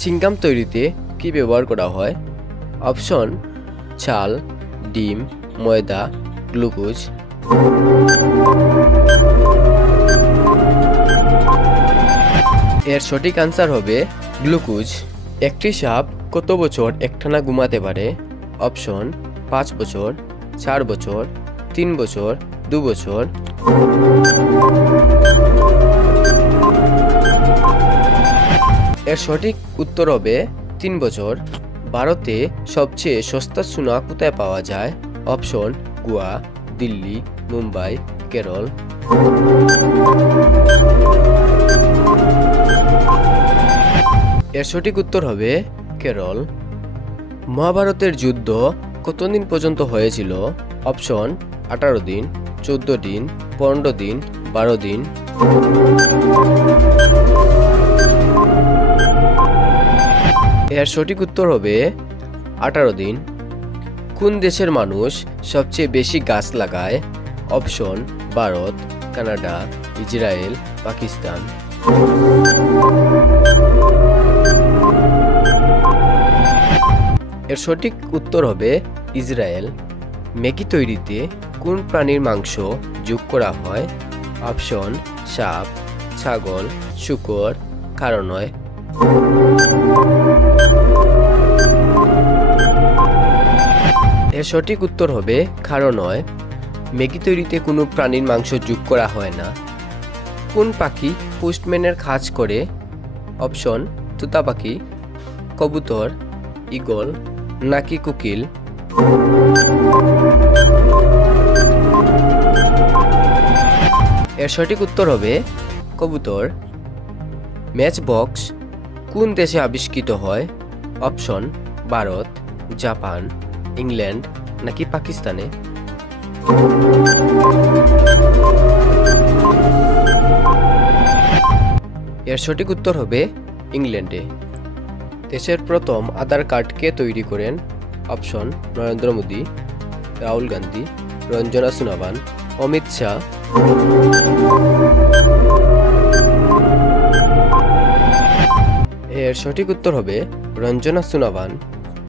চিংগাম তৈরিতে কি ব্যবহার করা হয়? অপশন চাল, ডিম, ময়দা, গ্লুকোজ। এর সঠিক আনসার হবে গ্লুকোজ। একটি সাপ কত বছর একটানা ঘুমাতে পারে? অপশন 5 বছর, 4 বছর, 3 বছর, 2 বছর। এর সঠিক উত্তর হবে 3 বছর। ভারতে সবচেয়ে সস্তা সোনা কোথায় পাওয়া যায়? অপশন গোয়া, দিল্লি, মুম্বাই, কেরল। এর সঠিক উত্তর হবে কেরল। মহাভারতের যুদ্ধ কতদিন পর্যন্ত হয়েছিল? অপশন 18 দিন, 14 দিন, 15 দিন, 12 দিন। এর সঠিক উত্তর হবে 18 দিন। কোন দেশের মানুষ সবচেয়ে বেশি গাছ লাগায়? Option Bharat, Canada, Israel, Pakistan. এর সঠিক উত্তর হবে ইসরায়েল। ম্যাগি তৈরিতে কোন প্রাণীর মাংস যোগ করা হয়? অপশন সাপ, ছাগল, শূকর, কারো নয়। এর সঠিক উত্তর হবে কারো নয়। ম্যাগি তৈরিতে কোনো প্রাণীর মাংস যোগ করা হয় না। কোন পাখি পোস্টম্যানের কাজ করে? অপশন তোতা পাখি, কবুতর, ঈগল, নাকি কোকিল। এর সঠিক উত্তর হবে কবুতর। ম্যাচ বক্স কোন দেশে আবিষ্কৃত হয়? অপশন ভারত, জাপান, ইংল্যান্ড, নাকি পাকিস্তানে। এর সঠিক উত্তর হবে ইংল্যান্ডে। দেশের প্রথম আধার কার্ড কে তৈরি করেন? অপশন নরেন্দ্র মোদী, রাহুল গান্ধী, রঞ্জনা সোনাবান, অমিত শাহ। এর সঠিক উত্তর হবে রঞ্জনা সোনাবান।